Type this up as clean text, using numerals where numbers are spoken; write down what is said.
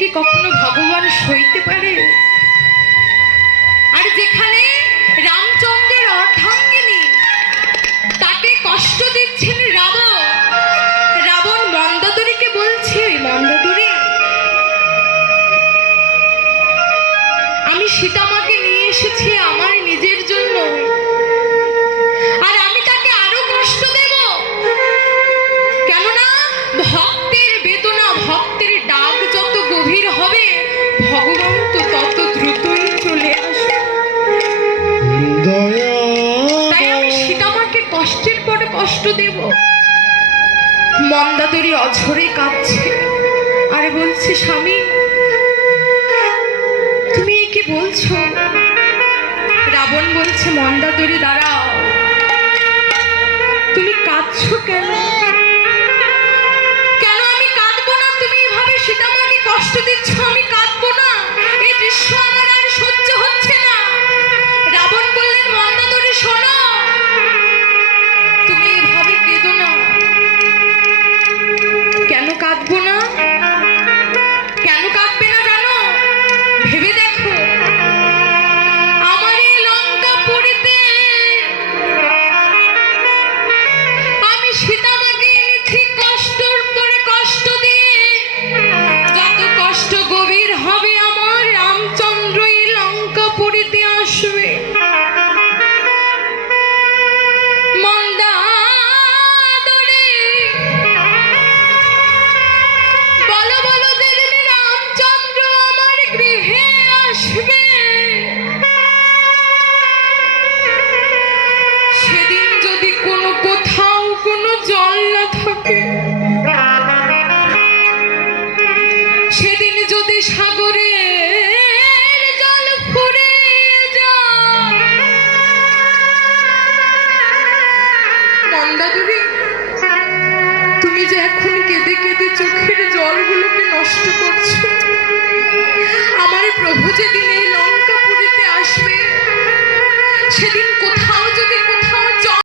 কি কখনো ভগবান সইতে পারে? আর যেখানে রামচন্দ্রের অর্ধাঙ্গিনী তাকে কষ্ট দিচ্ছেন রাবণ, রাবণ মন্দাদরীকে বলছে, মন্দাদরী, আমি সীতামাকে নিয়ে এসেছি আমার নিজের জন্য, আর আমি তাকে আরো কষ্ট দেব, কেননা ভক্তের বেদনা, ভক্তের ডাক যত গভীর হবে ভগবান তো তত দ্রুতই চলে আসবে। তাই আমি সীতামাকে কষ্টের পরে কষ্ট দেব। মন্দাদরী অঝরে কাঁদছে আর বলছে, স্বামী তুমি কি বলছো? রাবণ বলছে, মন্দাদরী দাঁড়াও, তুমি কাঁদছো কেন? কেন আমি কাঁদবো না? তুমি এভাবে সীতামাকে কষ্ট দিচ্ছ, আমি কাঁদবো না? এই দৃশ্য আমার আর সহ্য হচ্ছে না। রাবণ বললেন, মন্দাদরী শোনো, তুমি এভাবে কেঁদো না। কেন কাঁদবো না? কেন কাঁদবে না জানো? ভেবে দেখো, আমার এই লঙ্কা পুরীতে আমি সীতামাকে এনেছি কষ্টের পরে কষ্ট দিয়ে, যত কষ্ট গভীর হবে আমার রামচন্দ্র এই লঙ্কা পুরীতে আসবে। মন্দাদরী বলো বলো, যেদিন রামচন্দ্র আমার গৃহে আসবে সেদিন যদি কোথাও কোনো জল না থাকে, সেদিন যদি সাগরে জল ফুরিয়ে যায়, মন্দাদরী তুমি যে এখন কেঁদে কেঁদে চোখের জলগুলোকে নষ্ট করছো, আমার প্রভু যেদিন এই লঙ্কা